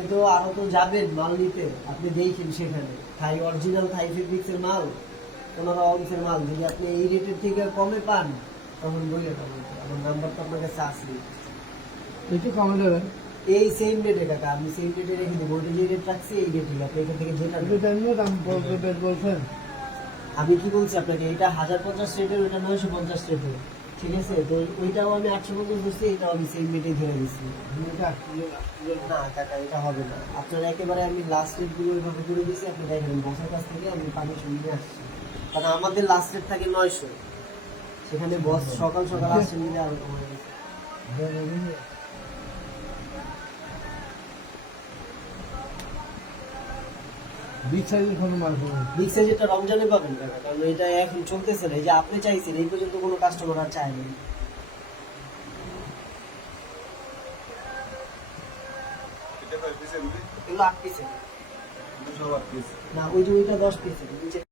আপনি তো আরো তো যাবেন মাল নিতে, আপনি দেখেন সেখানে থাই অরিজিনাল থাই ফেব্রিক্সের মাল, 15 আউন্সের মাল যদি আপনি এই রেটের থেকে কমে পান তখন বললেন আমার নাম্বার তো আপনার কাছে আছে। একটু কমে দেবেন। এই সেম রেটে টাকা আমি সেম রেটে রেখে দেবো, ওটা যে রেট রাখছি এই রেটে আপনি এখান থেকে যেটা একটু তেমনি দাম বলছেন। আমি কি বলছি আপনাকে, এটা 1050 রেটের, ওইটা 950 রেটের, ঠিক আছে? তো ওইটাও আমি 850 ধরছি, এটাও আমি সেম রেটে ধরে দিচ্ছি। না টাকা এটা হবে না আপনার, একেবারে আমি লাস্ট রেট গুলো ওইভাবে করে দিয়েছি। আপনি দেখেন বসের কাছ থেকে আমি পানি নিয়ে আসছি, কারণ আমাদের লাস্ট রেট থাকে 900, সেখানে বস সকাল সকাল আসছেন দিলে আরো কমাই দিচ্ছে। বিগ সাইজের কোনো মাল পাবেন। বিগ সাইজেরটা রমজানে পাবেন টাকা, কারণ এটা এখন চলতেছে না, এই যে আপনি চাইছেন এই পর্যন্ত কোনো কাস্টমার আর চায়নি। এগুলো 8 পিসের না, ওই যে ওইটা 10 পিসের।